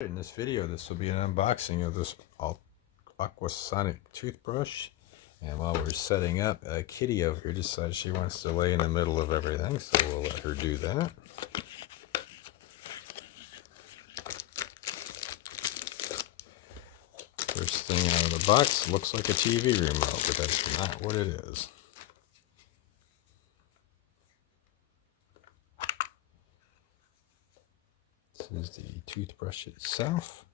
In this video, this will be an unboxing of this Aquasonic toothbrush. And while we're setting up, Kitty over here decides she wants to lay in the middle of everything, so we'll let her do that. First thing out of the box looks like a TV remote, but that's not what it is. This is the toothbrush itself.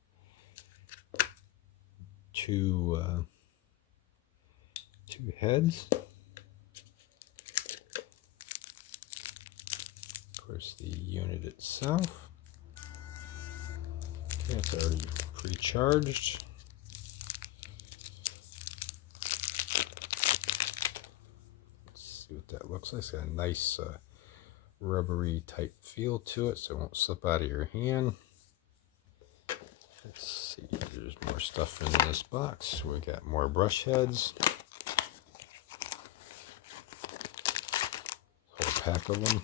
Two heads. Of course, the unit itself. Okay, it's already pre-charged. Let's see what that looks like. It's got a nice rubbery type feel to it, so it won't slip out of your hand. Let's see, there's more stuff in this box. We got more brush heads. Whole pack of them.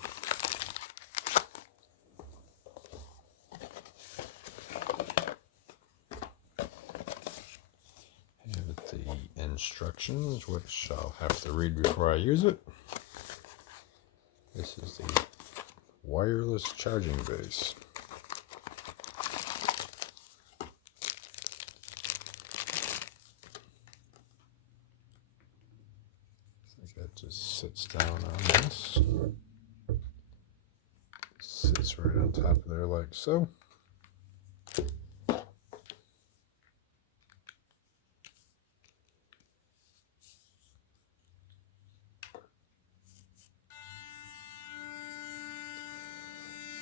And the instructions, which I'll have to read before I use it. This is the wireless charging base. That just sits down on this. Sits right on top of there like so.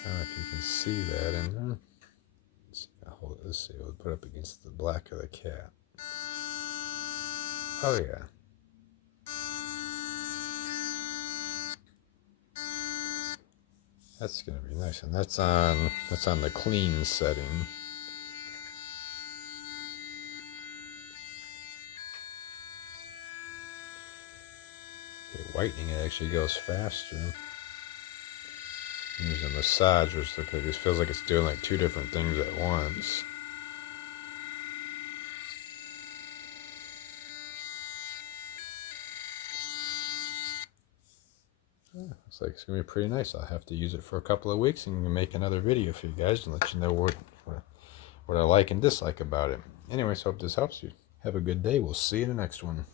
I don't know if you can see that in there. Let's see, I'll hold it. Let's see, we'll put it up against the black of the cat. Oh yeah. That's gonna be nice, and that's on the clean setting. Okay, whitening it actually goes faster. Use a massage, which it feels like it's doing like two different things at once. Looks like it's going to be pretty nice. I'll have to use it for a couple of weeks and make another video for you guys and let you know what I like and dislike about it. Anyways, hope this helps you. Have a good day. We'll see you in the next one.